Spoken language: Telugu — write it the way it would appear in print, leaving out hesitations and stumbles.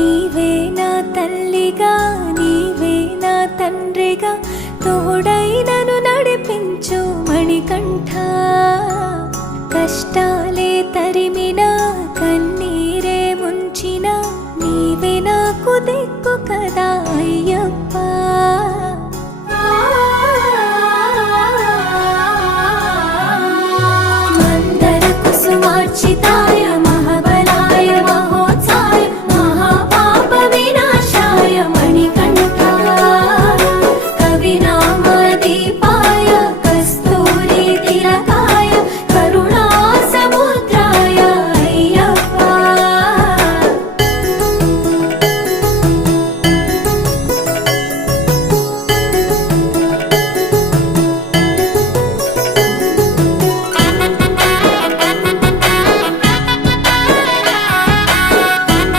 నీవే నా తల్లిగా నీవే నా తండ్రిగా తోడై నన్ను నడిపించు మణికంఠ. కష్టాలే తరిమినా కన్నీరే ముంచిన నీవే నాకు దిక్కు కదా.